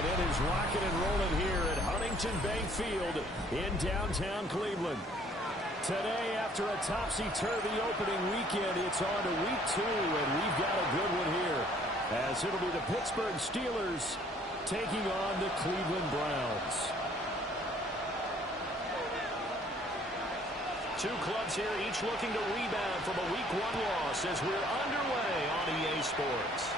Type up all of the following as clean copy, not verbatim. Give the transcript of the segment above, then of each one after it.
and it is rocking and rolling here at Huntington Bank Field in downtown Cleveland. Today, after a topsy-turvy opening weekend, it's on to week 2, and we've got a good one here, as it'll be the Pittsburgh Steelers taking on the Cleveland Browns. Two clubs here, each looking to rebound from a Week 1 loss as we're underway on EA Sports.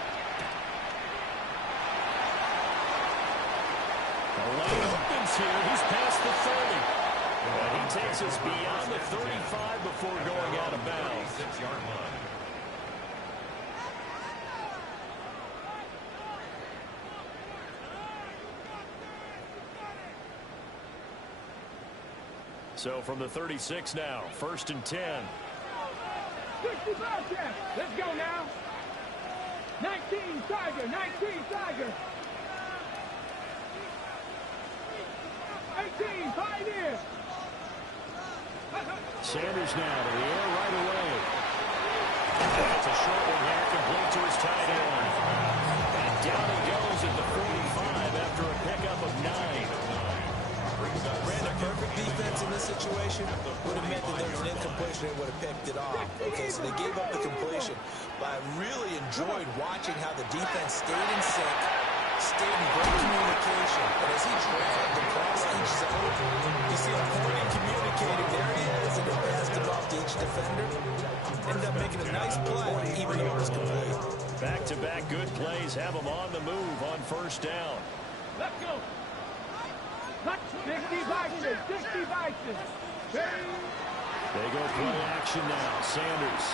The lane opens here. He's past the 30. And he takes us beyond the 35 before going out of bounds. 6-yard line. So from the 36 now, 1st and 10. 65 check. Let's go now. 19 Tiger, 19 Tiger. 18 Pioneer. Sanders now to the air right away. That's a short one here, complete to his tight end. And down he goes at the 45 after a pickup of 9. Brandon, perfect defense in this situation would have meant that there was an incompletion and would have picked it off. Okay, so they gave up the completion. But I really enjoyed watching how the defense stayed in sync, stayed in great communication. And as he dragged across each zone, you see him pointing, communicating. There he is, and he passed it off to each defender. Ended up making a nice play, even though it was complete. Back-to-back good plays have him on the move on 1st down. Let's go. 60 Vikings, 60 Vikings. They go play action now. Sanders.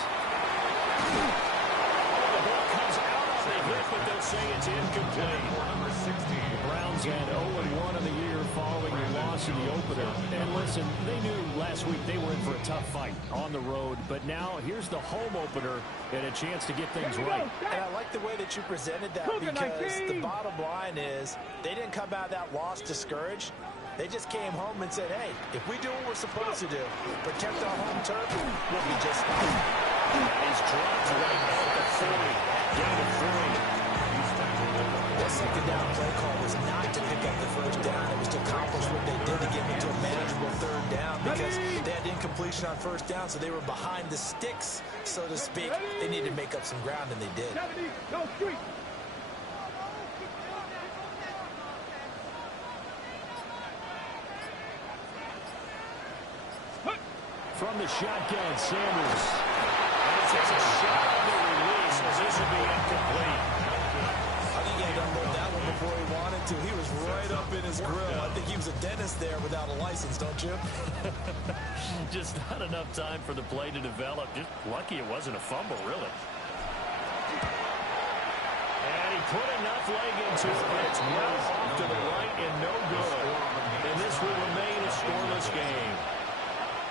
The ball comes out on the hit, but they'll say it's incomplete. Number 16. The Browns had 0-1 in the year following the loss in the opener. And listen, they knew last week they were in for a tough fight on the road. But now here's the home opener and a chance to get things right. And I like the way that you presented that, because the bottom line is they didn't come out of that loss discouraged. They just came home and said, hey, if we do what we're supposed to do, protect our home turf, we'll be just fine. And he's dropped right at the 40. Down to 3. That second down play call was not to pick up the 1st down. It was to accomplish what they did to get into a manageable 3rd down, because they had incompletion on 1st down, so they were behind the sticks, so to speak. They needed to make up some ground, and they did. No street. From the shotgun, Sanders. And it takes a shot on the release as this will be incomplete. I think he had to unload that one before he wanted to. He was right up in his grill. I think he was a dentist there without a license, don't you? Just not enough time for the play to develop. Just lucky it wasn't a fumble, really. And he put enough leg into it, but it's well off to the right and no good. And this will remain a scoreless game.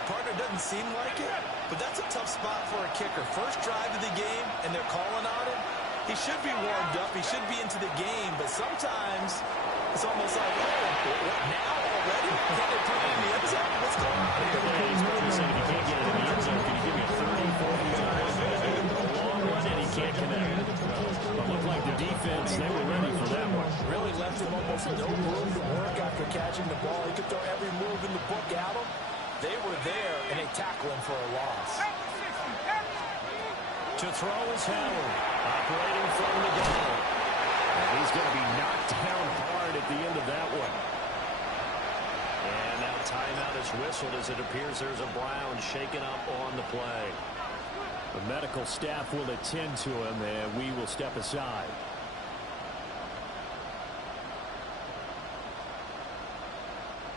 Partner, doesn't seem like it, but that's a tough spot for a kicker. First drive of the game, and they're calling on him. He should be warmed up. He should be into the game, but sometimes it's almost like, oh, what, now already? Can't they put it in the end zone? What's going on here? He's probably saying, if you can't get it in the end zone, can you give me a 30, 40 yard long run, and he can't connect. It looked like the defense, they were ready for that one. Really left him almost no room to work after catching the ball. He could throw every move in the book at him. They were there, and they tackle him for a loss. To throw is Howard, operating from the gun. And he's going to be knocked down hard at the end of that one. And now timeout is whistled as it appears there's a Brown shaken up on the play. The medical staff will attend to him, and we will step aside.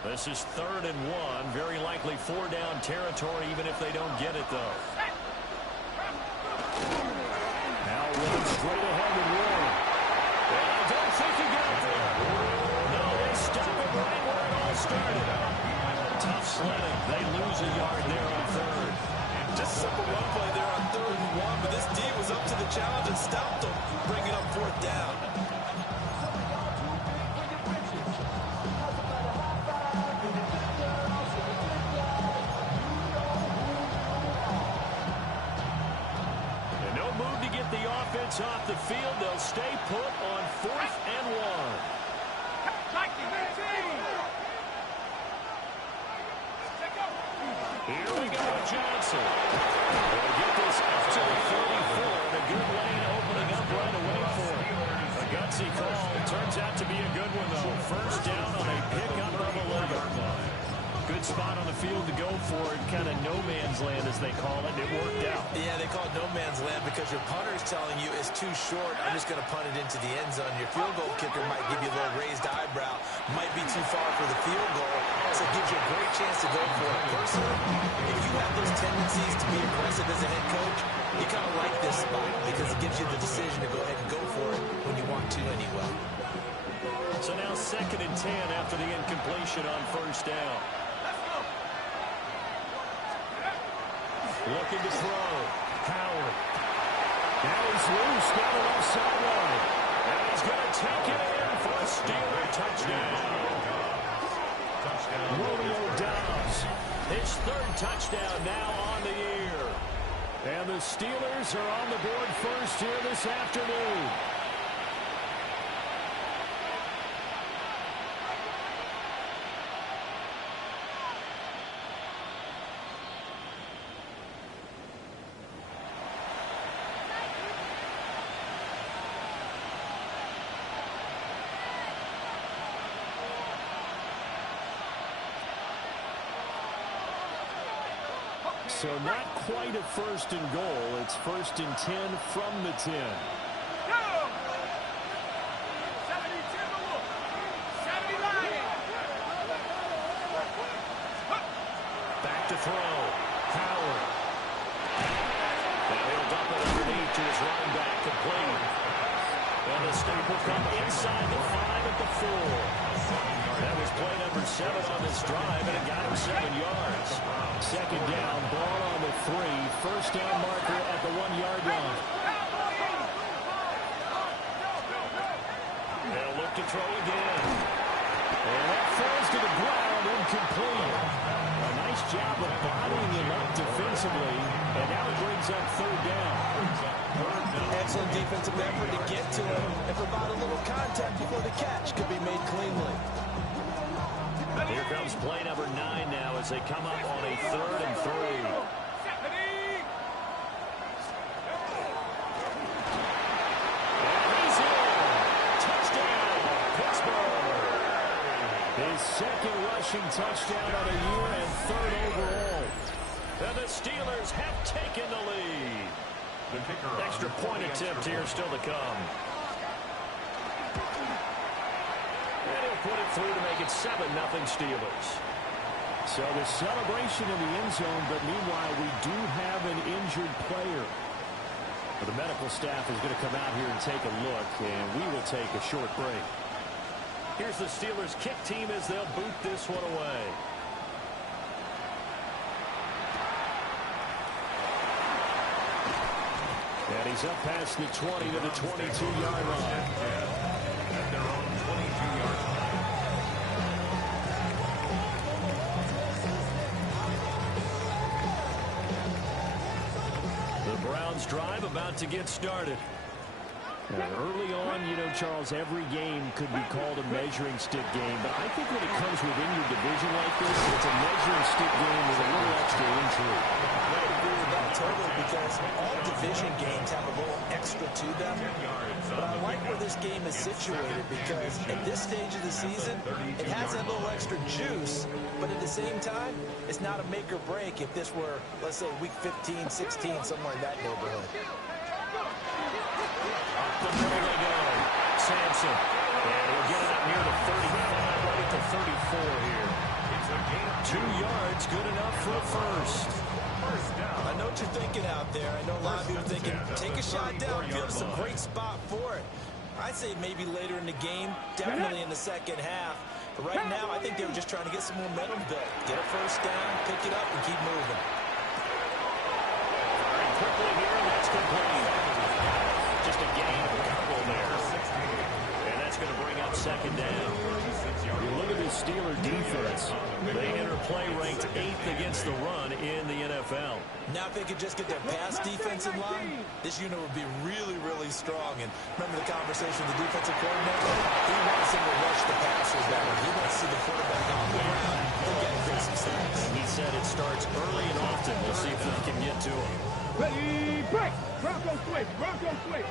This is 3rd and 1. Very likely 4-down territory, even if they don't get it, though. Now running straight ahead with Warren. And I don't think he got there. No, they stop it right where it all started. Tough sledding. They lose a yard there on 3rd. Just simple run play there on 3rd and 1, but this D was up to the challenge and stopped them, bringing up 4th down. Off the field, they'll stay put on 4th and 1. Johnson. They'll get this up to the 34, and a good lane opening up right away for him. A gutsy call. Turns out to be a good one, though. First down on a pickup of 11. Good spot on the field to go for it. Kind of no man's land, as they call it. It worked out. Yeah, they call it no man's land because your punter is telling you it's too short. I'm just going to punt it into the end zone. Your field goal kicker might give you a little raised eyebrow. Might be too far for the field goal. So it gives you a great chance to go for it. Personally, if you have those tendencies to be aggressive as a head coach, you kind of like this spot because it gives you the decision to go ahead and go for it when you want to anyway. So now 2nd and 10 after the incompletion on first down. Looking to throw. Howard. Now he's loose down the left sideline. And he's going to take it in for a Steeler touchdown. Romeo Doubs. His 3rd touchdown now on the year. And the Steelers are on the board first here this afternoon. So not quite a 1st and goal. It's 1st and 10 from the 10. Back to throw. Howard. Now he'll dump it underneath to his running back, complete. And the State will come inside the 5 at the 4. That was play number 7 on this drive, and it got him 7 yards. 2nd down, ball on the 3. First down marker at the 1-yard line. They'll look to throw again. And that falls to the ground, incomplete. A nice job of bottling him up defensively, and now it brings up 3rd down. Excellent defensive effort to get to him and provide a little contact before the catch could be made cleanly. Here comes play number 9 now as they come up on a 3rd and 3. And he's in. Touchdown, Pittsburgh. His 2nd rushing touchdown on a year and 3rd overall. And the Steelers have taken the lead. Extra point attempt here still to come. And he'll put it through to make it 7-0 Steelers. So the celebration in the end zone, but meanwhile we do have an injured player. Well, the medical staff is going to come out here and take a look, and we will take a short break. Here's the Steelers kick team as they'll boot this one away. And he's up past the 20 to the 22-yard line. At their own 22-yard line. The Browns drive about to get started. Early on, you know, Charles, every game could be called a measuring stick game, but I think when it comes within your division like this, it's a measuring stick game with a little extra intrigue. I agree with that totally because all division games have a little extra to them, but I like where this game is situated because at this stage of the season, it has that little extra juice, but at the same time, it's not a make or break if this were, let's say, week 15, 16, somewhere in that neighborhood. Up the middle they go. Sampson. And he'll get it up near the 35, right at the 34 here. 2 yards, good enough for a first. I know what you're thinking out there. I know a lot of you are thinking, take a shot downfield. It's a great spot for it. I'd say maybe later in the game, definitely in the second half. But right now, I think they were just trying to get some momentum built. Get a first down, pick it up, and keep moving. And quickly here, and that's complete. Just a gain of a couple there. And that's going to bring up second down. You look at this Steeler defense. They enter play ranked 8th against the run in the NFL. Now if they could just get their pass defense in line, this unit would be really, really strong. And remember the conversation with the defensive coordinator? He wants them to rush the passers down. He wants to see the quarterback on the ground. They'll get great success. He said it starts early and often. We'll see if he can get to him. Ready, break. Bronco switch. Bronco switch.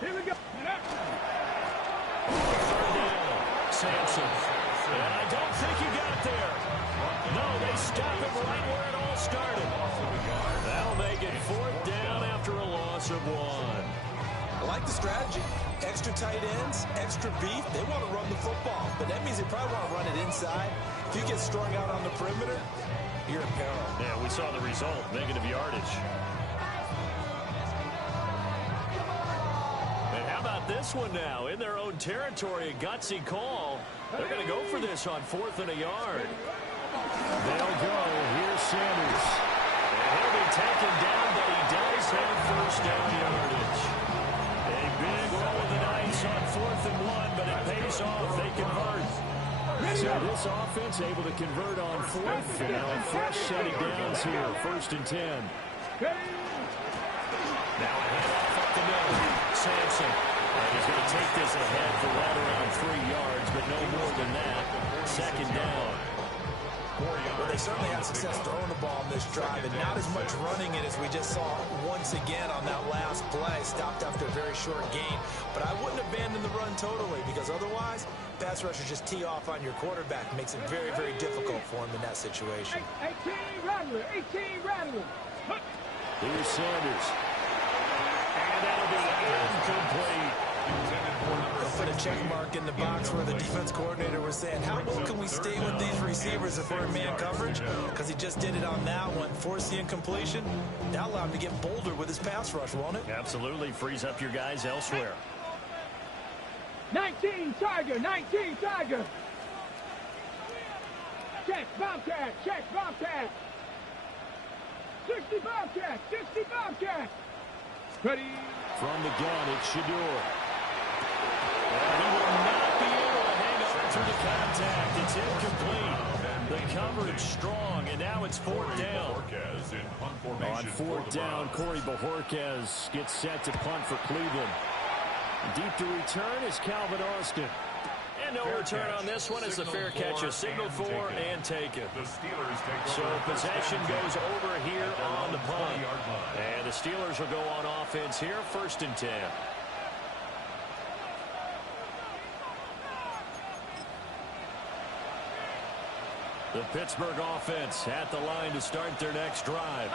Here we go. Third down. Sampson. And I don't think he got there. No, they stop him right where it all started. That'll make it fourth down after a loss of 1. I like the strategy. Extra tight ends, extra beef. They want to run the football, but that means they probably want to run it inside. If you get strung out on the perimeter, you're in peril. Yeah, we saw the result. Negative yardage. And how about this one now? In their own territory, a gutsy call. They're going to go for this on 4th and a yard. They'll go. Here's Sanders. And he'll be taken down, but he does have first down yardage. A big roll of the dice on 4th and 1, but it pays off. They convert. So this offense able to convert on 4th. And now a fresh set of downs here. 1st and 10. Now a handoff up the middle. Sampson. And he's going to take this ahead for right around 3 yards, but no more than that. 2nd down. Well, they certainly had success throwing the ball in this drive, and not as much running it as we just saw once again on that last play. Stopped after a very short gain. But I wouldn't abandon the run totally, because otherwise, pass rushers just tee off on your quarterback. Makes it very, very difficult for him in that situation. 18 Rattler. 18 Rattler. Here's Sanders. And that'll be incomplete. They'll put a check mark in the box where the defense coordinator was saying, how well can we stay with these receivers if we're in man coverage? Because he just did it on that one. Forced the incompletion. That allowed him to get bolder with his pass rush, won't it? Absolutely. Frees up your guys elsewhere. 19 Tiger. 19 Tiger. Check Bobcat. Check Bobcat. 60 Bobcat. 60 Bobcat. Ready. From the gun, it's Shador. And he will not be able to hang on through the contact. It's incomplete. The coverage strong, and now it's 4th down. On 4th down, Corey Bojorquez gets set to punt for Cleveland. Deep to return is Calvin Austin. And no return on this one as the fair catch is signaled for and taken. So possession goes over here on the punt. And the Steelers will go on offense here, 1st and 10. The Pittsburgh offense at the line to start their next drive.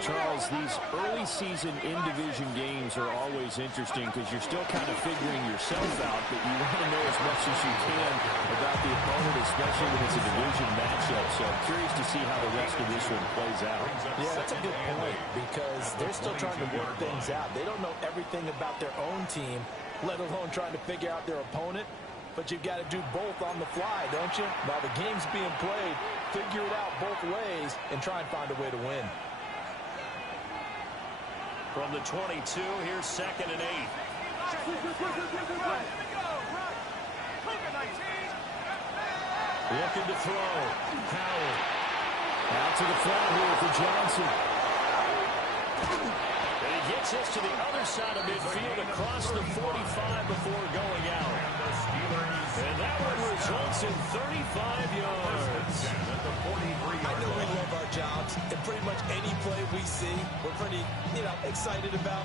Charles, these early season in-division games are always interesting because you're still kind of figuring yourself out, but you want to know as much as you can about the opponent, especially when it's a division matchup. So I'm curious to see how the rest of this one plays out. Yeah, that's a good point because they're still trying to work things out. They don't know everything about their own team, let alone trying to figure out their opponent. But you've got to do both on the fly, don't you? While the game's being played, figure it out both ways and try and find a way to win. From the 22, here's 2nd and 8. Looking to throw. Howard. Out to the flat here for Johnson. And he gets this to the other side of midfield across the 45 before going out. And that one results in 35 yards. I know we love our jobs, and pretty much any play we see, we're pretty, excited about.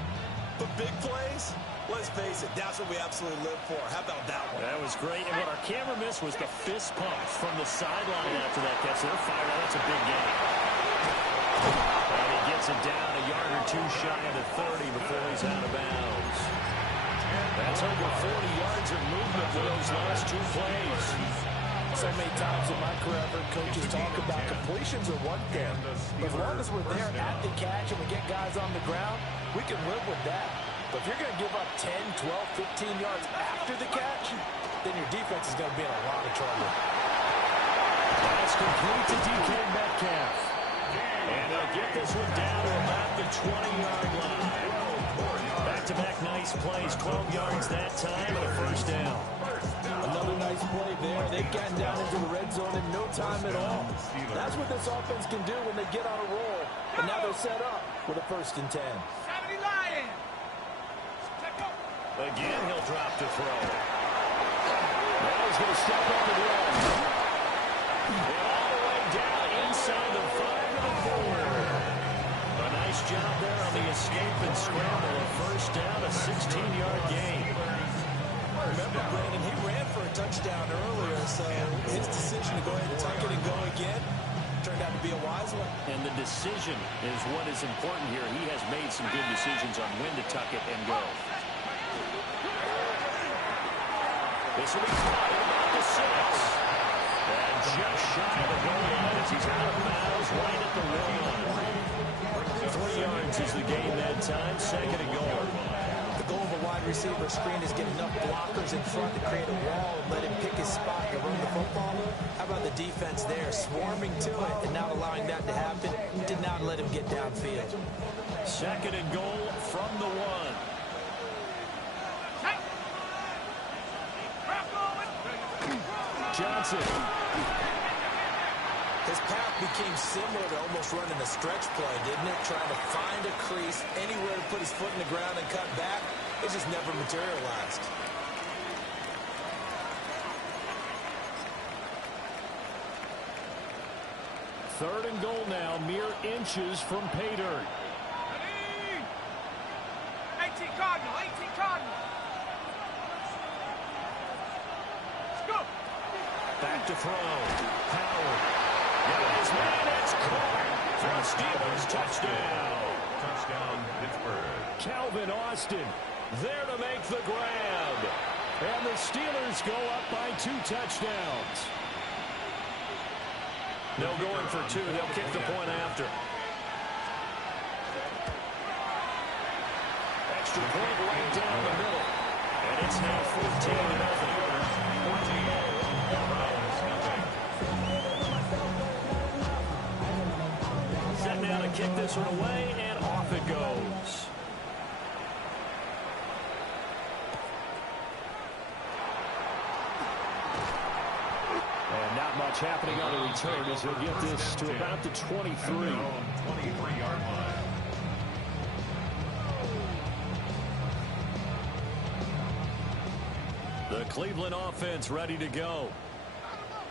But big plays, let's face it, that's what we absolutely live for. How about that one? That was great. And what our camera missed was the fist pumps from the sideline after that catch. They're fired out. That's a big game. And he gets it down a yard or two shy of the 30 before he's out of bounds. That's over 40 yards of movement with those last 2 plays. So many times in my career, I've heard coaches talk about completions are one thing. As long as we're there at the catch and we get guys on the ground, we can live with that. But if you're going to give up 10, 12, 15 yards after the catch, then your defense is going to be in a lot of trouble. That's complete to DK Metcalf. And they'll get this one down to about the 20-yard line. Back-to-back nice plays, 12 yards that time, and a first down. Another nice play there. They've gotten down into the red zone in no time at all. That's what this offense can do when they get on a roll. And now they're set up with a 1st and 10. Again, he'll drop to throw. Now he's going to step up and run. And all the way down inside inside the 5 to the 4. A nice job there on the escape and scramble. A first down, a 16-yard gain. Remember, Brandon, he ran for a touchdown earlier, so his decision to go ahead and tuck it and go again turned out to be a wise one. And the decision is what is important here. He has made some good decisions on when to tuck it and go. This will be caught at about the 6. And just shy of the goal line as he's out of bounds right at the 1. 3 yards is the gain that time. Second and goal. The goal of a wide receiver screen is get enough blockers in front to create a wall and let him pick his spot to run the football. How about the defense there, swarming to it and not allowing that to happen? Did not let him get downfield. Second and goal from the 1. Johnson. His path became similar to almost running a stretch play, didn't it? Trying to find a crease, anywhere to put his foot in the ground and cut back. It just never materialized. Third and goal now, mere inches from pay dirt. 18 Cardinal, 18 Cardinal. Let's go. Back to throw. Howard. It is man. It's caught for a Steelers touchdown. Touchdown, Pittsburgh. Calvin Austin there to make the grab. And the Steelers go up by 2 touchdowns. No going for 2. They'll kick the point after. Extra point right down the middle. And it's now 14-0. Set now to kick this one away, and off it goes. And not much happening on the return as he'll get this to about the 23. 23-yard line. The Cleveland offense ready to go.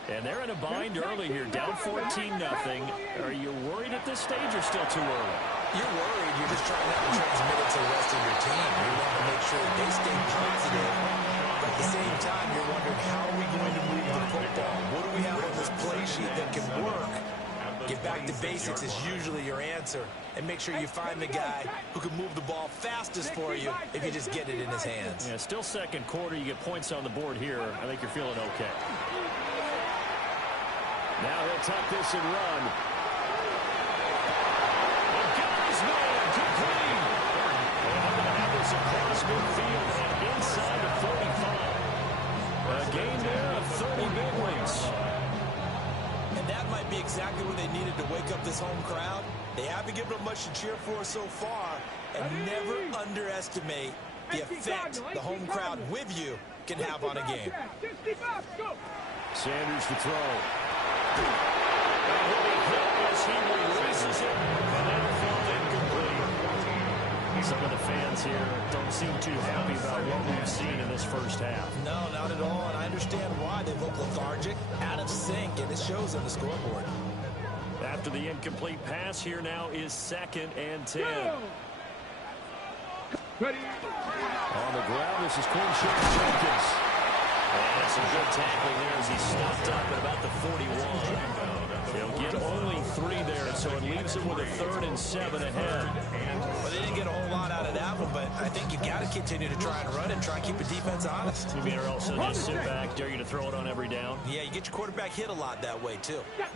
And they're in a bind early here, down 14-0. Are you worried at this stage or still too early? You're worried. You're just trying not to transmit it to the rest of your team. You want to make sure that they stay positive. But at the same time, you're wondering, how are we going to move the football? What do we have on this play sheet that can work? Get back to basics is usually your answer. And make sure you find the guy who can move the ball fastest for you if you just get it in his hands. Yeah, still second quarter. You get points on the board here. I think you're feeling okay. Now he'll tuck this and run. And got his man complete. And they're going to have this across midfield and inside the 45. A gain there of 30 big ones. And that might be exactly what they needed to wake up this home crowd. They haven't given them much to cheer for so far. And never underestimate the effect the home crowd with you can have on a game. Sanders to throw. And he'll be hit as he releases it. And that'll fall incomplete. Some of the fans here don't seem too happy about what we've seen in this first half. No, not at all. And I understand why. They look lethargic, out of sync, and it shows on the scoreboard. After the incomplete pass, here now is 2nd and 10. Ready. On the ground, this is Quinshon Jenkins. And some good tackling there as he stopped up at about the 41. They'll get only 3 there, so it leaves him with a 3rd and 7 ahead. Well, they didn't get a whole lot out of that one, but I think you got to continue to try and run and try and keep the defense honest. You mean, or else they'll just sit back, dare you to throw it on every down? Yeah, you get your quarterback hit a lot that way, too. On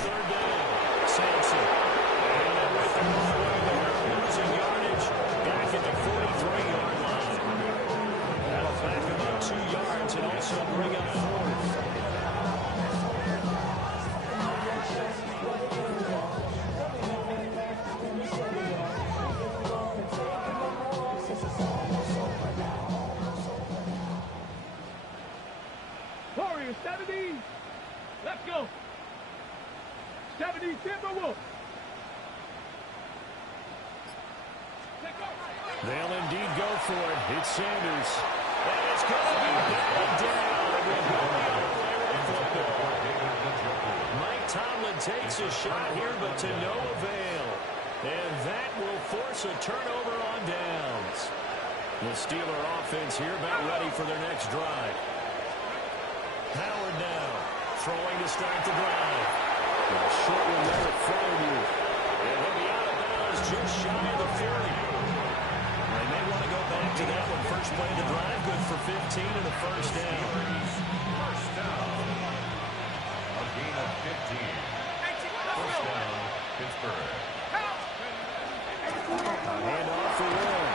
3rd down, Sampson. And with the ball there, losing yardage back at the 43-yard line. That'll back about 2 yards and also bring up 4th. Warriors 70. Let's go. 70 Timberwolves. They'll indeed go for it. It's Sanders. And it's going to be batted down. we go the other way with the football. Mike Tomlin takes a shot here, but to no avail. And that will force a turnover on downs. The Steeler offense here about ready for their next drive. Howard now throwing to start the drive. A short one there in front of you. And he'll be out of bounds just shy of the 40. They may want to go back to that one. First play of the drive, good for 15 and a first down. First down. A gain of 15. First down, Pittsburgh. Handoff for Warren.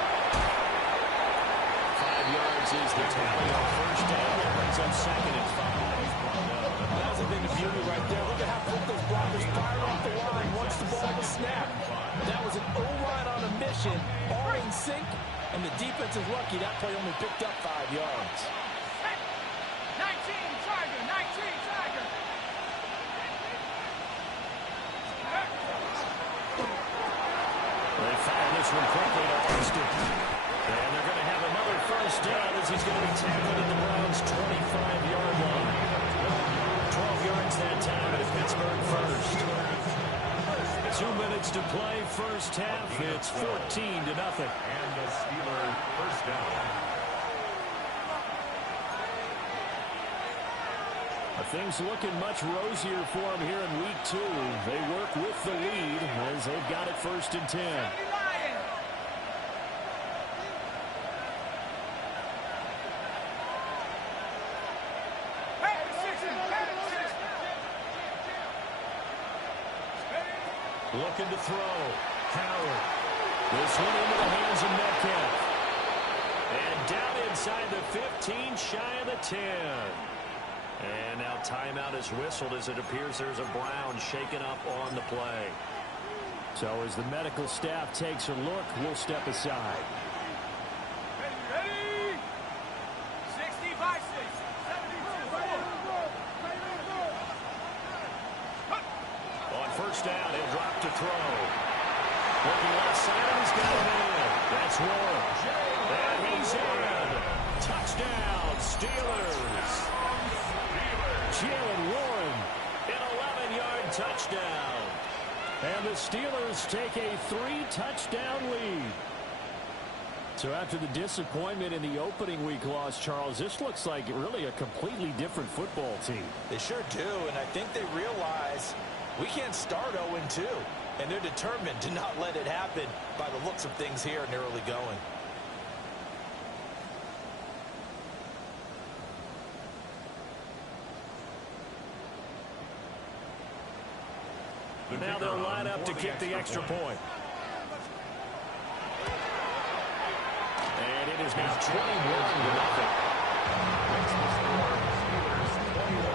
5 yards is the tally on first down. That brings up second and 5. That's a big beauty right there. Look at how quick those blockers fired off the line once the ball was snapped. That was an O-line on a mission, all in sync, and the defense is lucky that play only picked up 5 yards. 19 Tiger, 19 Tiger. They fire this one quickly to Austin. And they're going to have another first down as he's going to be tackled at the Browns' 25-yard line. 12 yards that time at Pittsburgh first. 2 minutes to play first half. It's 14-0. And the Steelers first down. Things looking much rosier for them here in week 2. They work with the lead as they've got it first and 10. Looking to throw. Howard. This one into the hands of Metcalf. And down inside the 15, shy of the 10. And now timeout is whistled as it appears there's a Brown shaken up on the play. So as the medical staff takes a look, we'll step aside. Ready? 60 by 6. 72. On first down, he'll drop to throw. Looking left side, and he's got it in. That's Warren. And he's in. Touchdown, Steelers. Jalen Warren, an 11-yard touchdown. And the Steelers take a 3-touchdown lead. So after the disappointment in the opening week loss, Charles, this looks like really a completely different football team. They sure do, and I think they realize we can't start 0-2. And they're determined to not let it happen by the looks of things here in the early going. Now they'll line up to kick the extra point. And it is now 21-0. Makes the score Steelers 21,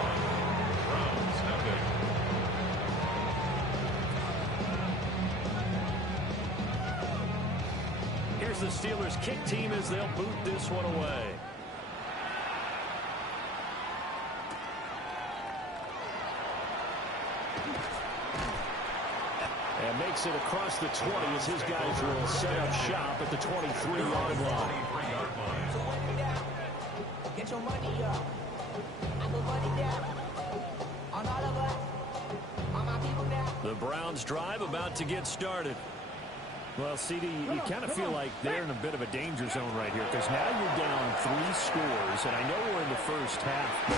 Browns nothing. Here's the Steelers kick team as they'll boot this one away. And makes it across the 20 as his guys will set up shop at the 23-yard line. Get your money up. I put money down. On all of us. On my people now. The Browns drive about to get started. Well, CD, you kind of feel like they're in a bit of a danger zone right here because now you're down 3 scores, and I know we're in the first half, but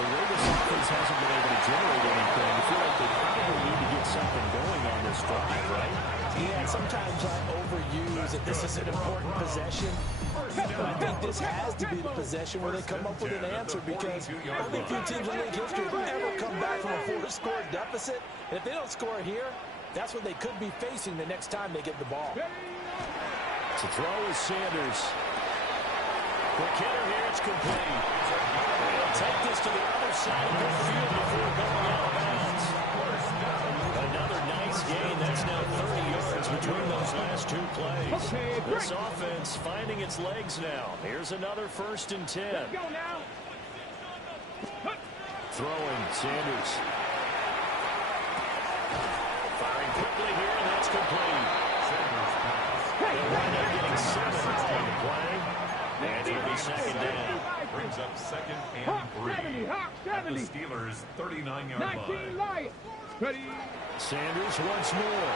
the way this offense hasn't been able to generate anything, I feel like they probably need to get something going on this drive, right? Yeah, sometimes I overuse it. This is an important possession. But I think this has to be the possession where they come up with an answer because only a few teams in league history have ever come back from a 4-score deficit. And if they don't score here, that's what they could be facing the next time they get the ball. To throw is Sanders. Quick hitter here, it's complete. They'll take this to the other side of midfield before going out of bounds. Another nice gain. That's now 30 yards between those last 2 plays. This offense finding its legs now. Here's another 1st and 10. Let's go now. Throwing, Sanders. Firing quickly here, and that's complete. They'll wind up getting 7 on the play. And it'll be second down. Brings up second and 3. At the Steelers' 39-yard line. Lions. Ready. Sanders once more.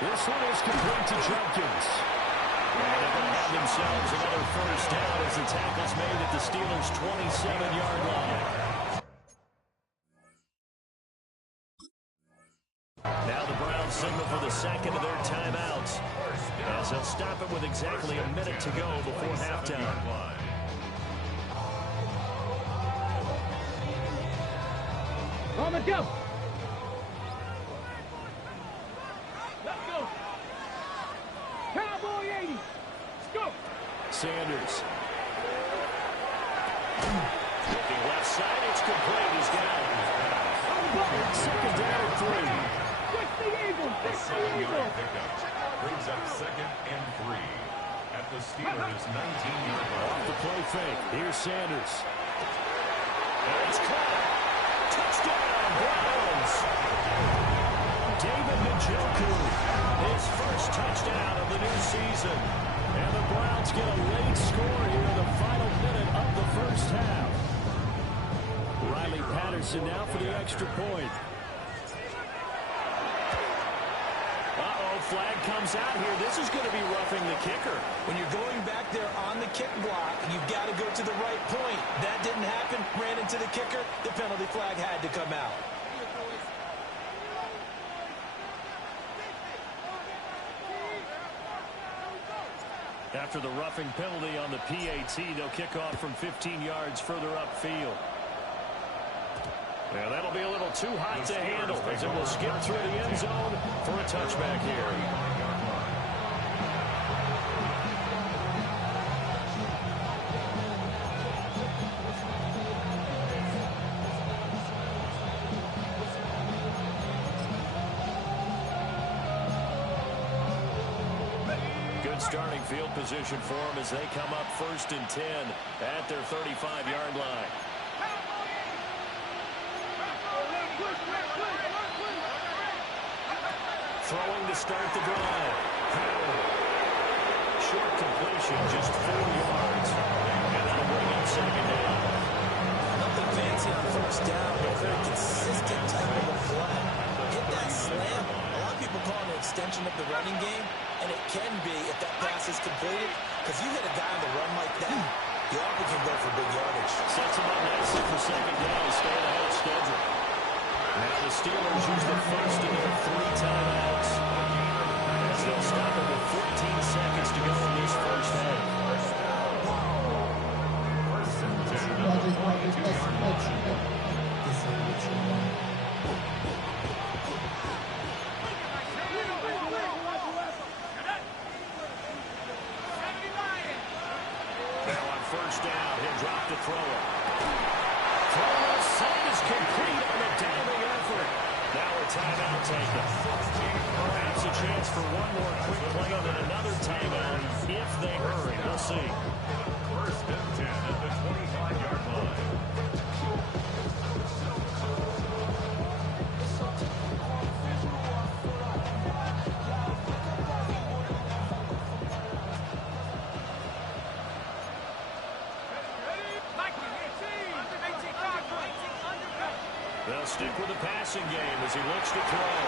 This one is complete to Jenkins. And they're going to have themselves another first down as the tackle's made at the Steelers' 27-yard line. Now the Browns signal for the second of their timeouts, as they'll stop it with exactly a minute to go before halftime. On the go. Let's go. Cowboy 80. Let's go. Sanders. Looking left side, it's complete. He's got it. Second down and 3. Fix the Eagles. A 7-yard pickup brings up second and 3 at the Steelers' 19-yard line. Off the play fake. Here's Sanders. And it's caught. Touchdown, Browns. David Njoku, his first touchdown of the new season. And the Browns get a late score here in the final minute of the first half. Riley Patterson now for the extra point. Flag comes out here. This is going to be roughing the kicker. When you're going back there on the kick block, you've got to go to the right point. That didn't happen. Ran into the kicker. The penalty flag had to come out. After the roughing penalty on the PAT, they'll kick off from 15 yards further upfield. Yeah, that'll be a little too hot to handle as it will skip through the end zone for a touchback here. Good starting field position for them as they come up 1st and 10 at their 35-yard line. Throwing to start the drive. Short completion, just 4 yards. And that'll bring up second down. Nothing fancy on first down, but very consistent type of a play. Hit that slam. A lot of people call it an extension of the running game, and it can be if that pass is completed, because you hit a guy on the run like that, you often can go for big yardage. Sets him up nicely for second down. Staying ahead of schedule. Now the Steelers use the first of their 3 timeouts, as they'll stop it with 14 seconds to go in this first half. Now on first down, he'll drop the thrower. Throw set is complete on the diving effort. Now a timeout taken. Perhaps a chance for one more quick play and then another timeout if they hurry. We'll see. 1st and 10 at the 25-yard line. They'll stick with the passing game as he looks to throw.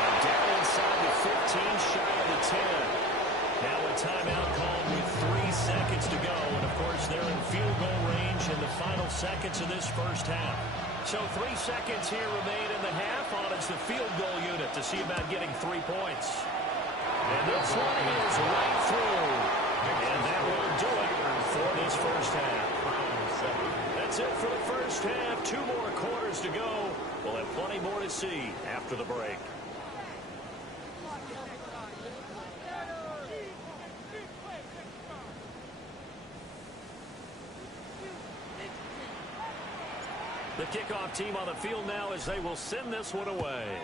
And down inside the 15, shy of the 10. Now a timeout called with 3 seconds to go. And, of course, they're in field goal range in the final seconds of this first half. So 3 seconds here remain in the half on it's the field goal unit to see about getting 3 points. And this one is right through. And that will do it for this first half. That's it for the first half. 2 more quarters to go. We'll have plenty more to see after the break. The kickoff team on the field now as they will send this one away.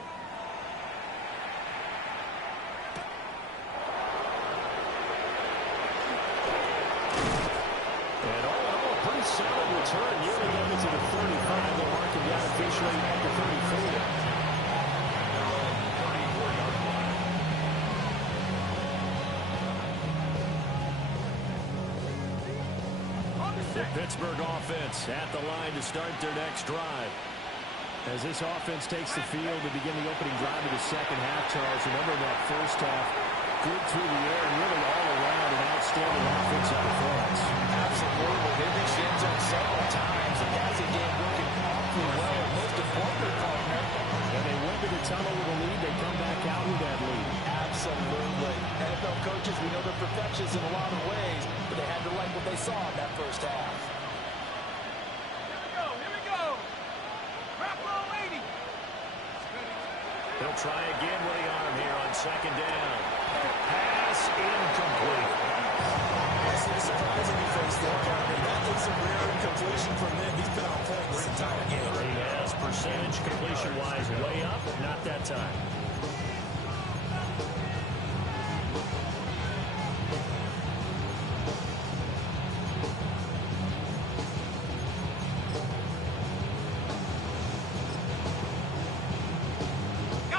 Solid return, nearly got it to the 35. They're marking the officially at the 34. The Pittsburgh offense at the line to start their next drive. As this offense takes the field to begin the opening drive of the second half, Charles, remember that first half, good through the air and really all around an outstanding offensive performance. Absolutely. They reached the end zone several times. The passing game working awfully well. And most importantly, partner, when they went to the tunnel with a lead, they come back out with that lead. Absolutely. NFL coaches, we know they're perfectionists in a lot of ways, but they had to like what they saw in that first half. Here we go. Drop roll 80. He'll try again with the arm here on second down. Pass incomplete. That's a surprising he faced there, partner. That is a rare incompletion from him. He's been on point this entire game. He has percentage completion-wise way up, not that time.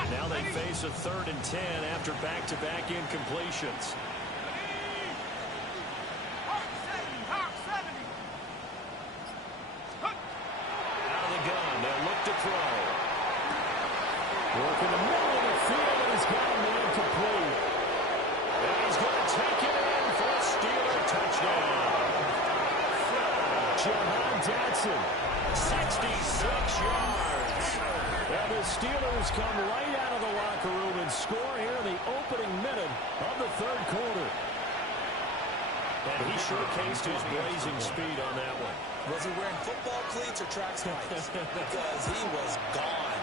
Now they face a 3rd and 10 after back-to-back incompletions. Hawk 70. Out of the gun, they'll look to throw. Work in the middle of the field, and he's got him incomplete. And he's going to take it in for a Steeler touchdown. Jahan Dotson, 66 yards. And the Steelers come right out of the locker room and score here in the opening minute of the 3rd quarter. And he showcased his blazing speed on that one. Was he wearing football cleats or track spikes? Because he was gone.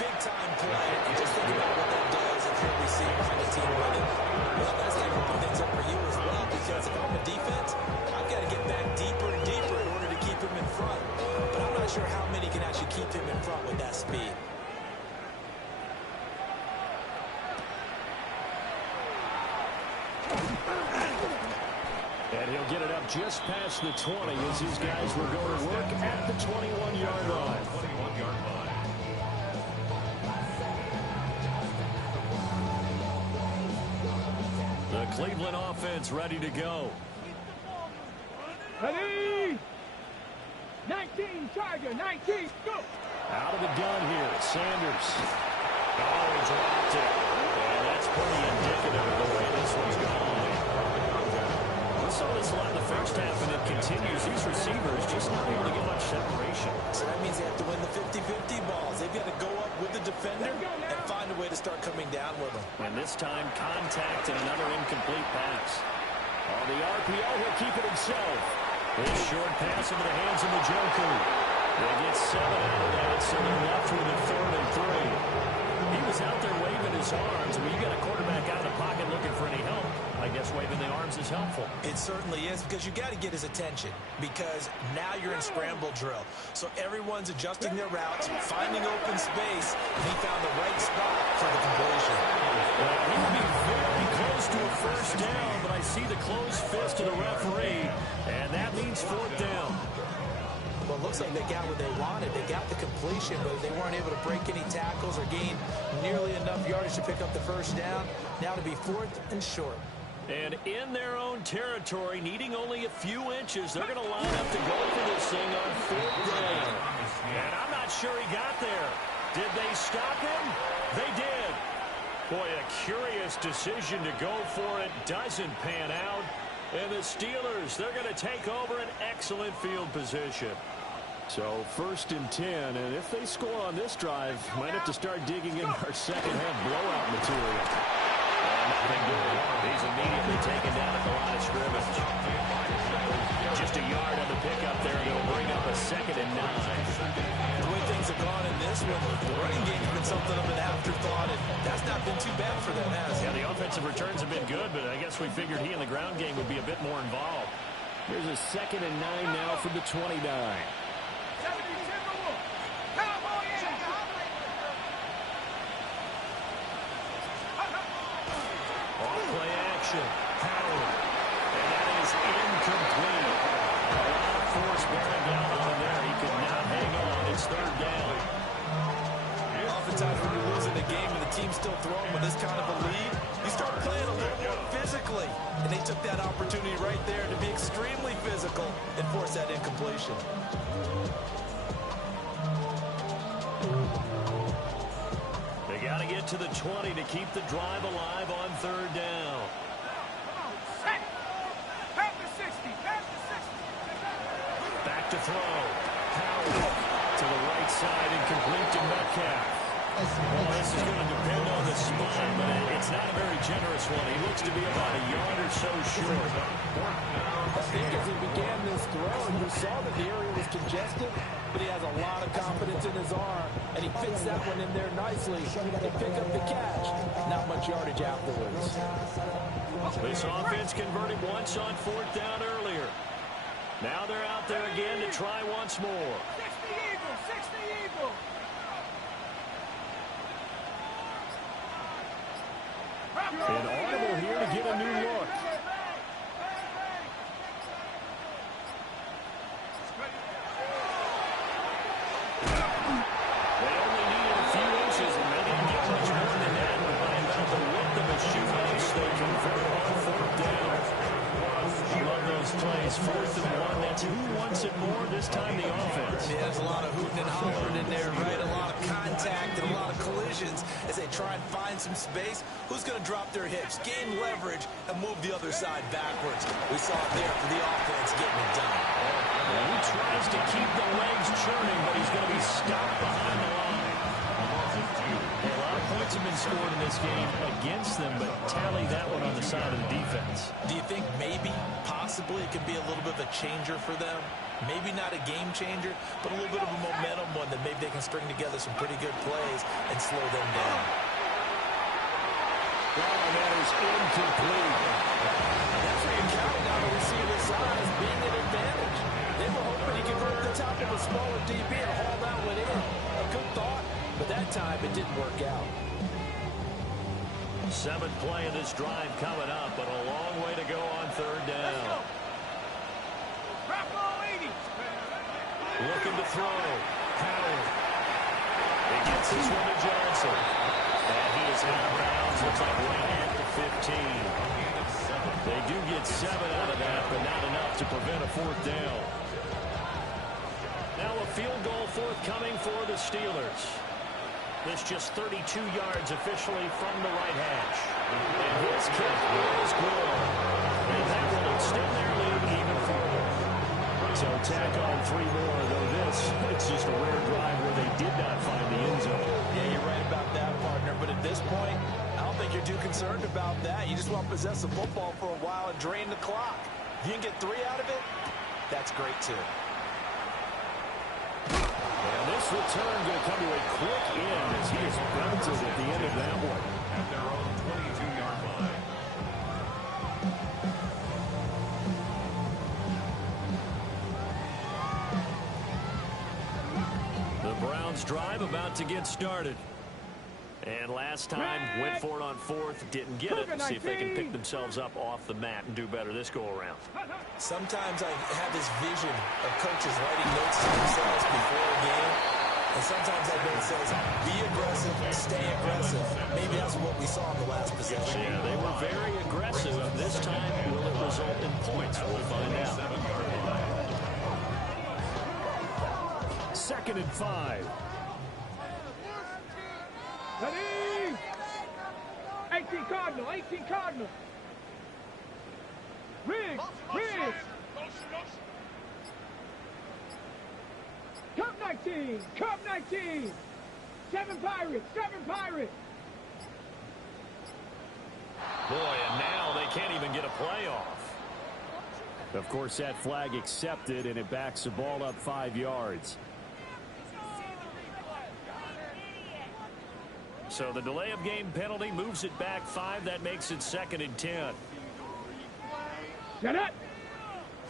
Big-time play. And just think about what that does if you're a receiver on the team running. Well, that's going to open things up for you as well, because if I'm a defense, I've got to get back deeper and deeper in order to keep him in front. But I'm not sure how many can actually keep him in front with that speed. And he'll get it up just past the 20 as his guys will go to work at the 21-yard line. 21-yard line. The Cleveland offense ready to go. Ready? 19, Charger, 19, go. Out of the gun here, Sanders. Oh, he dropped it. And that's pretty indicative of the way this one's going. We saw this a lot in the first half, and it continues. These receivers just not able to get much separation. So that means they have to win the 50-50 balls. They've got to go up with the defender and find a way to start coming down with them. And this time, contact and another incomplete pass. On the RPO, he'll keep it himself. This short pass into the hands of Njoku. They get 7 out of that, so they're left with a 3rd and 3. He was out there waving his arms. When you got a quarterback out of the pocket looking for any help, I guess waving the arms is helpful. It certainly is, because you got to get his attention, because now you're in scramble drill. So everyone's adjusting their routes, finding open space, and he found the right spot for the completion. He would be very close to a first down, but I see the closed fist of the referee, and that means 4th down. Well, it looks like they got what they wanted. They got the completion, but they weren't able to break any tackles or gain nearly enough yardage to pick up the first down. Now to be 4th and short. And in their own territory, needing only a few inches, they're going to line up to go for this thing on 4th down. And I'm not sure he got there. Did they stop him? They did. Boy, a curious decision to go for it. Doesn't pan out. And the Steelers, they're going to take over an excellent field position. So 1st and 10, and if they score on this drive, might have to start digging in our second half blowout material. Nothing doing. He's immediately taken down at the line of scrimmage. Just a yard on the pickup there. They'll bring up a 2nd and 9. The way things have gone in this one, the running game's been something of an afterthought, and that's not been too bad for them, has it? Yeah, the offensive returns have been good, but I guess we figured he in the ground game would be a bit more involved. Here's a 2nd and 9 now from the 29. 70 Timberwolves. Cowboy in. Off play action. Howard. And that is incomplete. A lot of force bearing down on him there. He could not hang on. It's 3rd down. Oftentimes when you're losing the game and the team's still throwing with this kind of a lead, You start playing a little more physically. And they took that opportunity right there to be extremely physical and force that incompletion. They got to get to the 20 to keep the drive alive on third down. Back to throw. Howard to the right side and complete to Metcalf. Well, this is going to depend on the spot, but it's not a very generous one. He looks to be about a yard or so short. I think as he began this throw, you saw that the area was congested, but he has a lot of confidence in his arm, and he fits that one in there nicely and pick up the catch. Not much yardage afterwards. This offense converted once on fourth down earlier. Now they're out there again to try once more. 60 Eagles, 60 Eagles. An audible here to get a new look. They only needed a few inches, and they didn't get much more than that. But by about the width of a shoelace, they convert on fourth down. I love those plays. Fourth and one. That's who wants it more this time, the offense. Yeah, there's a lot of hooting and hollering in there, right? A lot of contact and a lot of collisions as they try and find some space. Who's going to drop their hips, gain leverage, and move the other side backwards? We saw it there for the offense getting it done. Well, he tries to keep the legs churning, but he's going to be stopped behind the line. A lot of points have been scored in this game against them, but tally that one on the side of the defense. Do you think maybe, possibly, it could be a little bit of a changer for them? Maybe not a game changer, but a little bit of a momentum one that maybe they can string together some pretty good plays and slow them down. Well, that is incomplete. That's where you're counting on a receiver's size being an advantage. They were hoping he could work the top of a smaller DB and haul that one in. A good thought, but that time it didn't work out. Seventh play of this drive coming up, but a long way to go on third down. Looking to throw. Howard. He gets this one to Johnson. And he is out of bounds. Looks like right at the 15. They do get 7 out of that, but not enough to prevent a fourth down. Now a field goal forthcoming for the Steelers. This just 32 yards officially from the right hash. And his kick is good. And that will extend their lead even further. So tack on 3 more, though it's just a rare drive where they did not find the end zone. Yeah, you're right about that, partner. But at this point, I don't think you're too concerned about that. You just want to possess the football for a while and drain the clock. If you can get 3 out of it, that's great, too. And this return going to come to a quick end as he is belted at the end of that one. At their own 22-yard line. The Browns drive about to get started. And last time, went for it on fourth, didn't get it. See if they can pick themselves up off the mat and do better this go-around. Sometimes I have this vision of coaches writing notes to themselves before a game. And sometimes that note says, be aggressive, stay aggressive. Maybe that's what we saw in the last possession. Yeah, they were very aggressive. This time, will it result in points? We'll find out. 2nd and 5. Ready? 18 Cardinal, 18 Cardinal. Riggs, Riggs. Cup 19, Cup 19. 7 Pirates, 7 Pirates. Boy, and now they can't even get a play off. Of course, that flag accepted, and it backs the ball up 5 yards. So the delay of game penalty moves it back 5. That makes it 2nd and 10. Set up.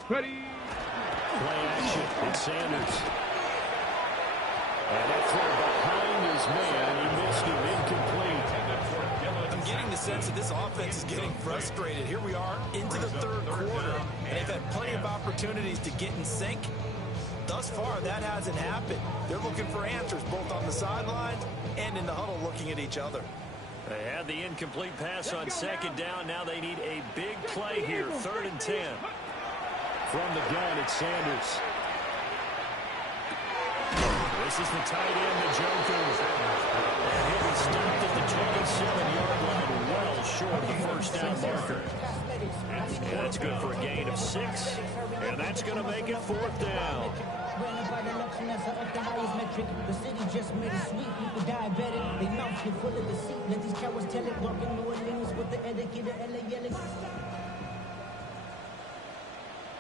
Ready. Play action. It's Sanders. And that throw behind his man. He missed him, incomplete. I'm getting the sense that this offense is getting frustrated. Here we are into the 3rd quarter, and they've had plenty of opportunities to get in sync. Thus far, that hasn't happened. They're looking for answers both on the sidelines and in the huddle looking at each other. They had the incomplete pass on second down. Now they need a big play here, 3rd and 10. From the gun, it's Sanders. This is the tight end, the Junkers. And he'll be stopped at the 27-yard line, well short of the first down marker. And that's good for a gain of 6. And that's going to make it 4th down. The city just made it sweet. People diabetic. They mouths get full of deceit. Let these cowards tell it. Walking New Orleans with the etiquette of LA yelling.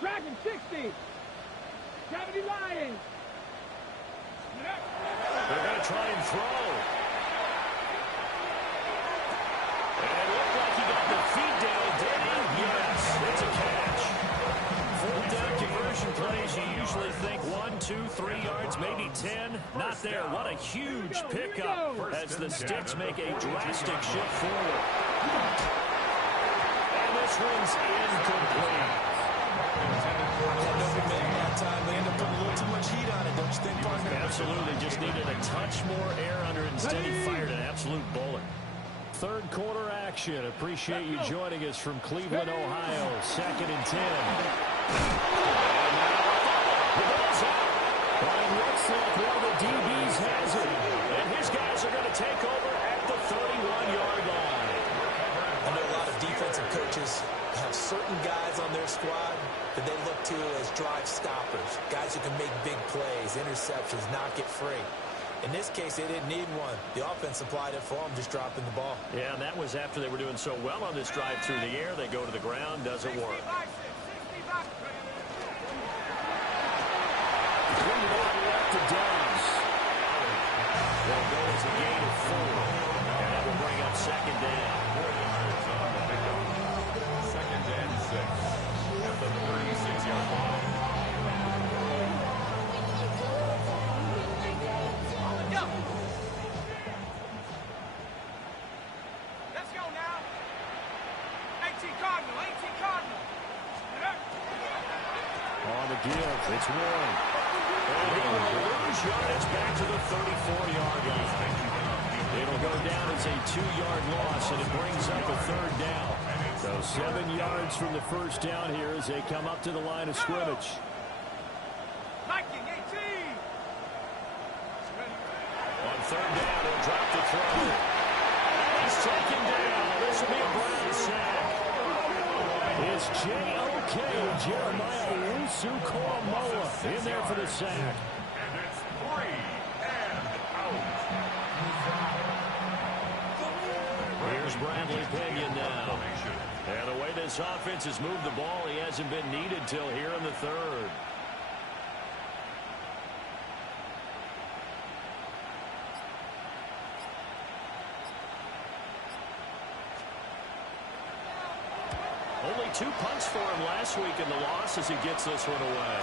Dragon 60. Gravity Lions. They're going to try and throw. And it looked like he got the feet down, did he? Yes, it's a catch. 4th down conversion plays, you usually think 1, 2, 3 yards, maybe 10. Not there. What a huge pickup as the Sticks make a drastic shift forward. And this one's incomplete. They end up putting a little too much heat on it, don't you think, partner? Absolutely. Just needed a touch more air under it. Instead, he fired an absolute bullet. 3rd quarter action. Appreciate you joining us from Cleveland, Ohio. 2nd and 10. The ball's out. But it looks like one of the DBs has it. And his guys are going to take over at the 31-yard line. I know a lot of defensive coaches have certain guys on their squad that they look to as drive stoppers, guys who can make big plays, interceptions, knock it free. In this case, they didn't need one. The offense supplied it for them, just dropping the ball. Yeah, and that was after they were doing so well on this drive through the air. They go to the ground, doesn't work. 3 left to Downs. They'll go as a gain of 4. And that will bring up 2nd down. 2nd and 6 at the 36-yard line. Let's go now. 18 Cardinal. On the give, it's Warren. And he will lose yardage back to the 34-yard line. It'll go down as a 2-yard loss, and it brings up a 3rd down. So 7 yards from the first down here as they come up to the line of scrimmage. Viking 18. On 3rd down, he'll drop the throw. He's taken down. This will be a Brown sack. It's J.O.K. Jeremiah Owusu-Koramoah in there for the sack. And it's 3 and out. Here's Bradley Pinion now. And the way this offense has moved the ball, he hasn't been needed till here in the 3rd. Only 2 punts for him last week in the loss as he gets this one away.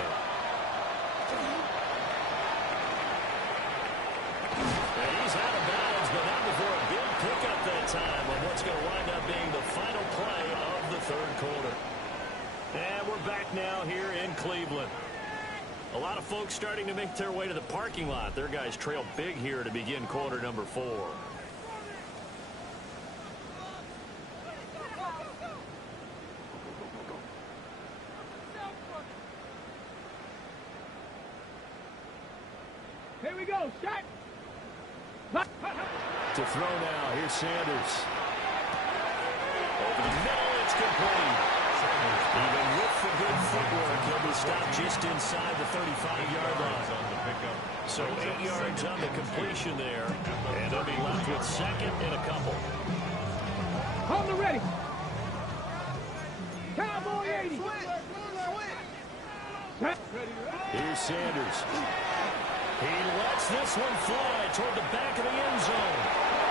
And he's out of bounds, but not before a big pickup that time on what's going to wind up being the final play of the 3rd quarter. And we're back now here in Cleveland. A lot of folks starting to make their way to the parking lot. Their guys trail big here to begin quarter number 4. Here we go. Shot. To throw now. Here's Sanders. Over the middle. It's complete. Even with the good footwork, he'll be stopped just inside the 35-yard line. So 8 yards on the completion there. And they'll be left with 2nd and a couple. Hold the ready. Cowboy 80. Here's Sanders. He lets this one fly toward the back of the end zone.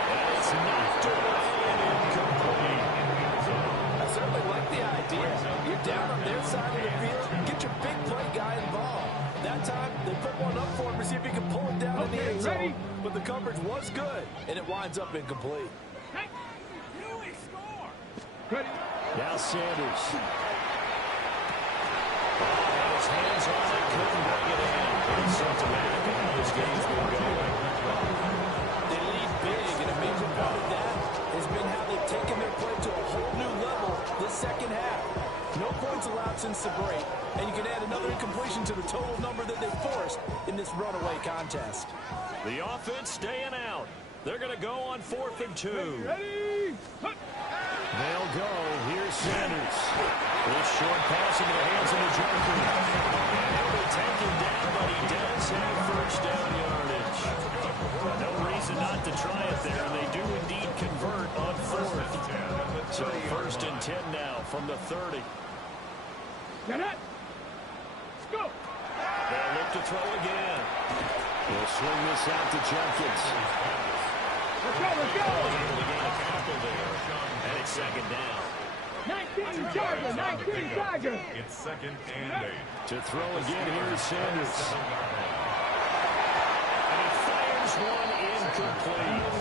And it's knocked away and incomplete. I certainly like the idea. You're down on their side of the field. Get your big play guy involved. That time, they put one up for him to see if he can pull it down in the end zone. But the coverage was good, and it winds up incomplete. Now Sanders. His hands on it, couldn't bring it in. Pretty symptomatic of how this game's been going. They lead big, and a major part of that has been how they've taken their play to a whole new level this second half. No points allowed since the break, and you can add another incompletion to the total number that they forced in this runaway contest. The offense staying out. They're going to go on 4th and 2. Ready? They'll go. Here's Sanders. This short pass into the hands of the Joker. And he'll be taken down, but he does have first down yardage. No reason not to try it there. They do indeed convert on 4th. So 1st and 10 now from the 30. Get it. Let's go. They'll look to throw again. They'll swing this out to Jenkins. Let's go, let's go. And it's 2nd down. 19 Charger, 19 Charger. It's 2nd and 8. To throw again, here is Sanders. And he fires one incomplete.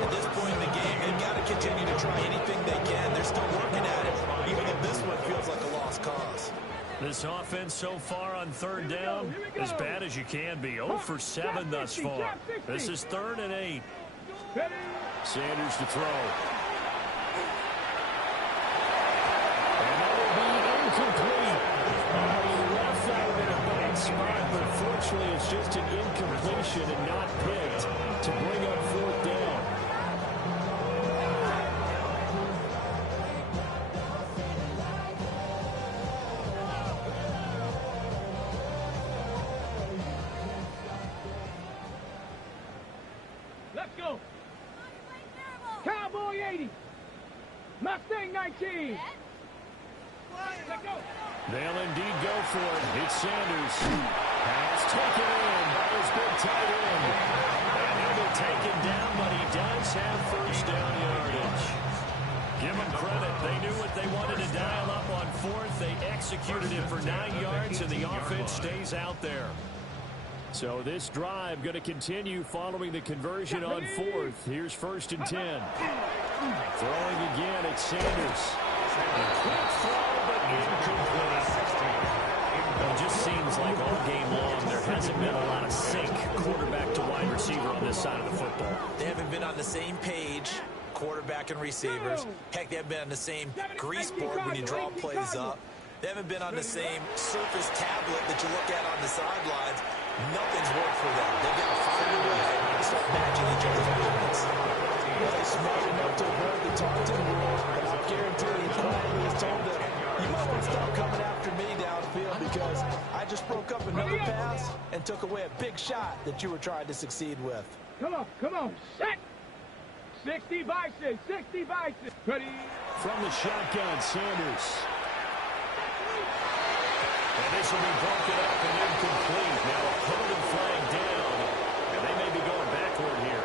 At this point in the game, they've got to continue to try anything they can. They're still working at it, even though this one feels like a lost cause. This offense so far on 3rd down, as bad as you can be. 0 for 7 thus far. This is 3rd and 8. Sanders to throw. And that will be incomplete. He left that in a bad spot, but fortunately it's just an incompletion and not picked to bring up 4th down. Let's go. Cowboy 80. Mustang 19. Let's go. They'll indeed go for it. It's Sanders. Pass taken in by his big tight end. And he'll be taken down, but he does have first down yardage. Give them credit. They knew what they wanted to dial up on 4th. They executed it for 9 yards, and the offense stays out there. So this drive going to continue following the conversion on 4th. Here's 1st and 10. Throwing again, it's Sanders. Quick throw, but incomplete. It just seems like all game long there hasn't been a lot of sync quarterback to wide receiver on this side of the football. They haven't been on the same page, quarterback and receivers. Heck, they haven't been on the same grease board when you draw plays up. They haven't been on the same surface tablet that you look at on the sidelines. Nothing's worked for them. They've got to find a way to start matching each other's movements. Well, they're smart enough to avoid the taunting rule, but I guarantee you quietly has told them, you might want to stop coming after me downfield because I just broke up another pass and took away a big shot that you were trying to succeed with. Come on. Set. 60 Bison, 60 Bison. Ready. From the shotgun, Sanders. And this will be broken up and incomplete. Now a holding flag down, and they may be going backward here.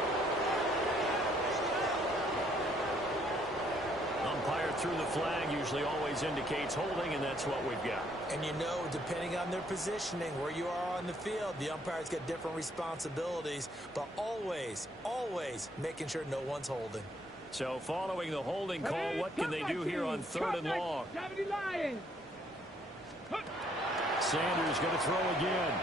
Umpire threw the flag, usually always indicates holding, and that's what we've got. And you know, depending on their positioning, where you are on the field, the umpire's got different responsibilities, but always making sure no one's holding. So following the holding call, what can they do here on 3rd and long? Sanders going to throw again.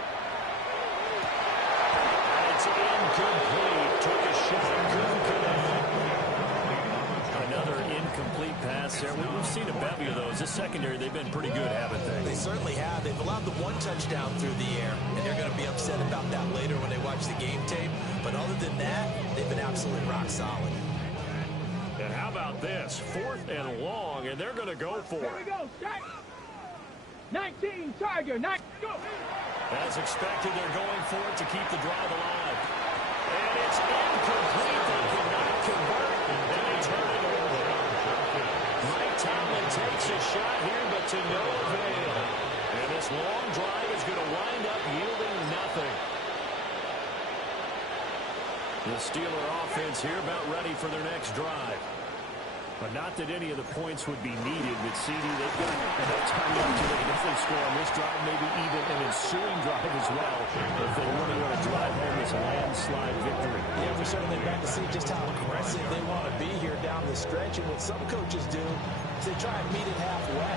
It's incomplete. Took a shot, couldn't connect. Another incomplete pass there. We've seen a bevy of those. This secondary, they've been pretty good, haven't they? They certainly have. They've allowed the one touchdown through the air, and they're going to be upset about that later when they watch the game tape. But other than that, they've been absolutely rock solid. And how about this? 4th and long, and they're going to go for Here we it. go. Set. 19 Charger, 9. Go. As expected, they're going for it to keep the drive alive. And it's incomplete. They cannot convert, and they turn it over. Mike Tomlin takes a shot here, but to no avail. And this long drive is going to wind up yielding nothing. The Steeler offense here about ready for their next drive. But not that any of the points would be needed with CD. They've got enough time left to if they score on this drive, maybe even an ensuing drive as well, if they really want to drive home this landslide victory. Yeah, we're certainly back to see just how aggressive they want to be here down the stretch. And what some coaches do is they try and meet it halfway,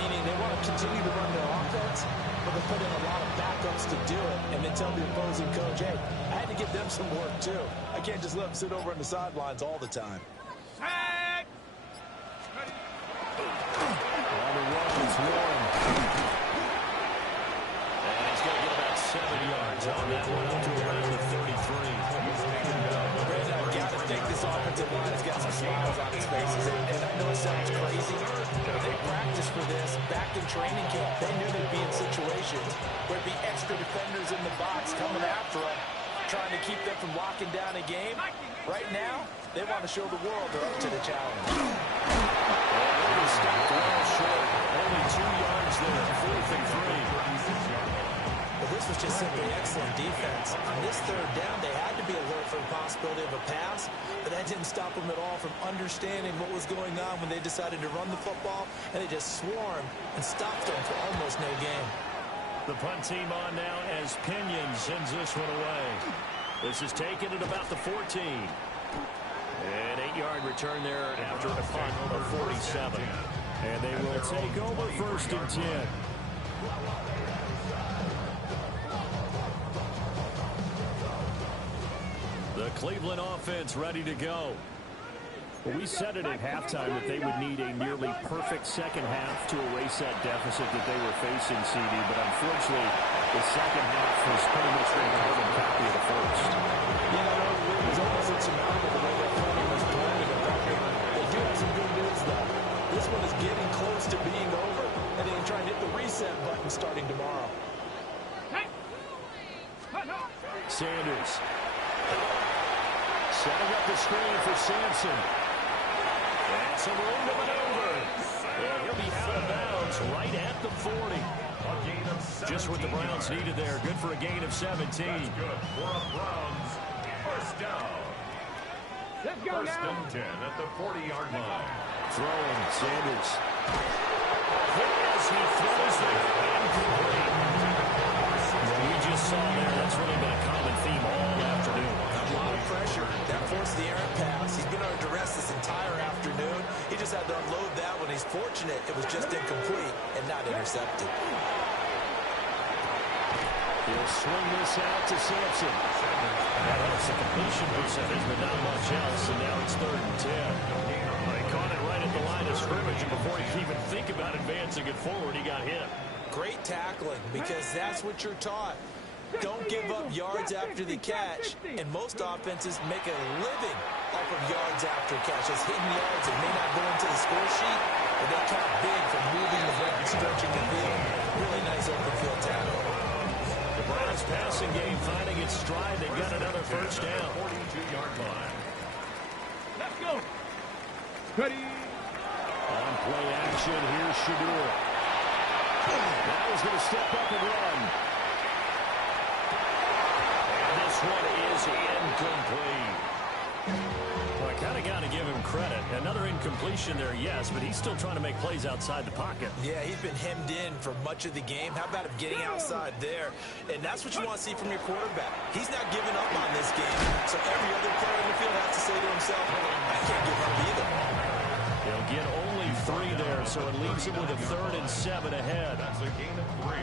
meaning they want to continue to run their offense, but they put in a lot of backups to do it, and then tell the opposing coach, hey, I had to give them some work too. I can't just let them sit over on the sidelines all the time. On the run, it's Warren. And he's going to get about 7 yards on that one, up to around the 33. Brandon, I've got to think this offensive line has got some smiles on its faces. And I know it sounds crazy, but they practiced for this back in training camp. They knew they'd be in situations where there'd be extra defenders in the box coming after them, trying to keep them from locking down a game. Right now, they want to show the world they're up to the challenge. Stopped well short. Only 2 yards there, 4th and 3. Well, this was just simply excellent defense. On this third down, they had to be alert for the possibility of a pass, but that didn't stop them at all from understanding what was going on when they decided to run the football, and they just swarmed and stopped them for almost no gain. The punt team on now as Pinion sends this one away. This is taken at about the 14. An 8-yard return there after a punt of 47. And they will take over 1st and 10. The Cleveland offense ready to go. Well, we said it at halftime that they would need a nearly perfect second half to erase that deficit that they were facing, CD. But unfortunately, the second half was pretty much a carbon copy of the first. Yeah, it was almost insurmountable the way that flooding was playing. They do have some good news, though. This one is getting close to being over, and they can try and hit the reset button starting tomorrow. Sanders setting up the screen for Sampson. And some room to maneuver. And he'll be out of bounds right at the 40. Just what the Browns needed there. Good for a gain of 17. That's good for a Browns first down. Let's go First now. and 10 at the 40-yard line. Throwing, Sanders. As he throws the incomplete. Well, we just saw there, that's really been a common theme all afternoon. A lot of pressure. That forced the errant pass. He's been under duress this entire afternoon. He just had to unload that one. He's fortunate it was just incomplete and not intercepted. He'll swing this out to Sampson. That helps the completion percentage, but not much else, and now it's 3rd and 10. They caught it right at the line of scrimmage, and before he could even think about advancing it forward, he got hit. Great tackling, because that's what you're taught. Don't give up yards after the catch, and most offenses make a living off of yards after catch. Those hidden yards that may not go into the score sheet, but they count big for moving the ball and stretching the field. Really nice open field tackle. The Browns passing game finding its stride. They've got another first down. 42-yard line. Let's go. Ready. On play action, here's Shadur. Now he's going to step up and run. And this one is incomplete. Well, I kind of got to give him credit. Another incompletion there, yes, but he's still trying to make plays outside the pocket. Yeah, he's been hemmed in for much of the game. How about him getting outside there? And that's what you want to see from your quarterback. He's not giving up on this game, so every other player in the field has to say to himself, I can't give up either. They'll get only 3 there, so it leaves him with a 3rd and 7 ahead. That's a gain of 3.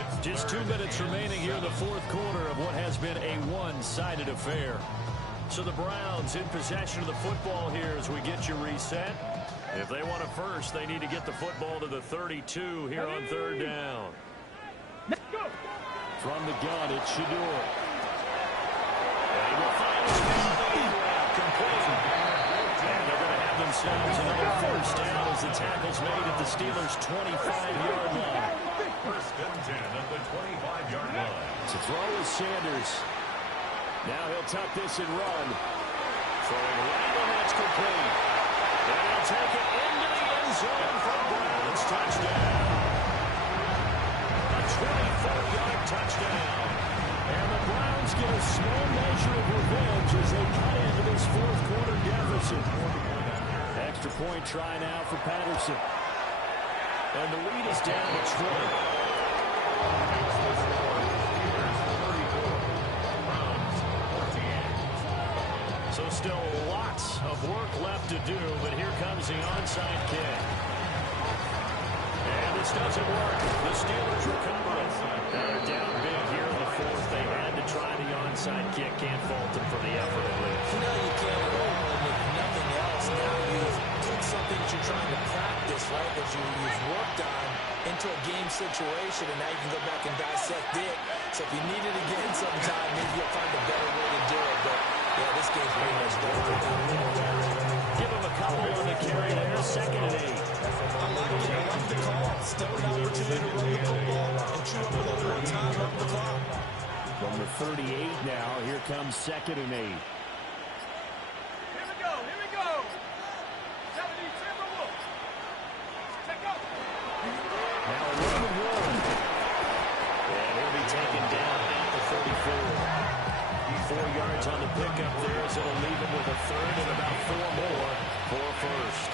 It's Just 2 minutes remaining here in the 4th quarter of what has been a one-sided affair. So the Browns in possession of the football here as we get you reset. If they want it first, they need to get the football to the 32 here on 3rd down. Let's go. From the gun, it's Shadur. And he will finally complete. And they're going to have themselves another first down as the tackle's made at the Steelers' 25-yard line. first and 10 at the 25-yard line. To throw is Sanders. Now he'll tuck this and run. Throwing right, and that's complete. And he'll take it into the end zone for Browns touchdown. A 24-yard touchdown. And the Browns get a small measure of revenge as they cut into this 4th quarter deficit. Extra point try now for Patterson. And the lead is down to 20. So still lots of work left to do, but here comes the onside kick. And this doesn't work. The Steelers recover it. They're down big here in the fourth. They had to try the onside kick. Can't fault them for the effort at least. No, you can't at all. And if nothing else, now you've put something that you're trying to practice, right, that you've worked on into a game situation, and now you can go back and dissect it. So if you need it again sometime, maybe you'll find a better way to do it. But, yeah, this game's pretty much done for them. Give them a couple on the carry there. 2nd and 8. I like the call. Still an opportunity to run the football and chew up a little more time off the clock. From the 38 now, here comes 2nd and 8. Here we go. Here we go. 70 Timberwolves. Take off. Now a run and roll. And he'll be taken down at the 34. 4 yards on the pickup there, so it'll leave him with a third and about 4 more for first.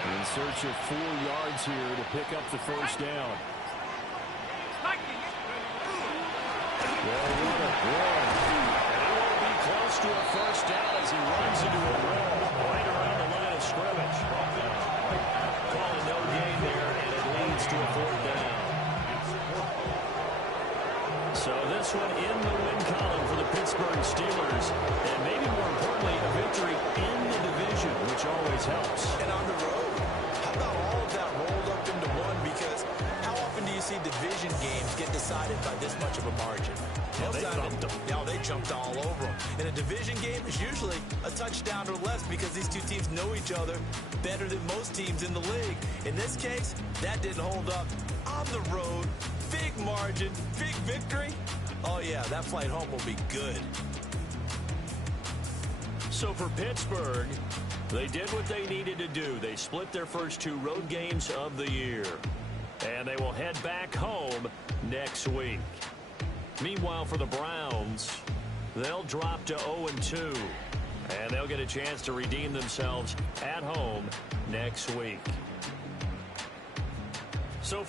In search of 4 yards here to pick up the first down. Well, what a run. And it won't be close to a first down as he runs into a wall right around the line of scrimmage. Calling no gain there, and it leads to a 4th down. So this one in the win column for the Pittsburgh Steelers. And maybe more importantly, a victory in the division, which always helps. And on the road, how about all of that rolled up into one? Because how often do you see division games get decided by this much of a margin? They thumped them. Yeah, they jumped all over them. And a division game is usually a touchdown or less because these two teams know each other better than most teams in the league. In this case, that didn't hold up. On the road, big margin, big victory. Oh, yeah, that flight home will be good. So for Pittsburgh, they did what they needed to do. They split their first 2 road games of the year. And they will head back home next week. Meanwhile, for the Browns, they'll drop to 0-2. And they'll get a chance to redeem themselves at home next week. So for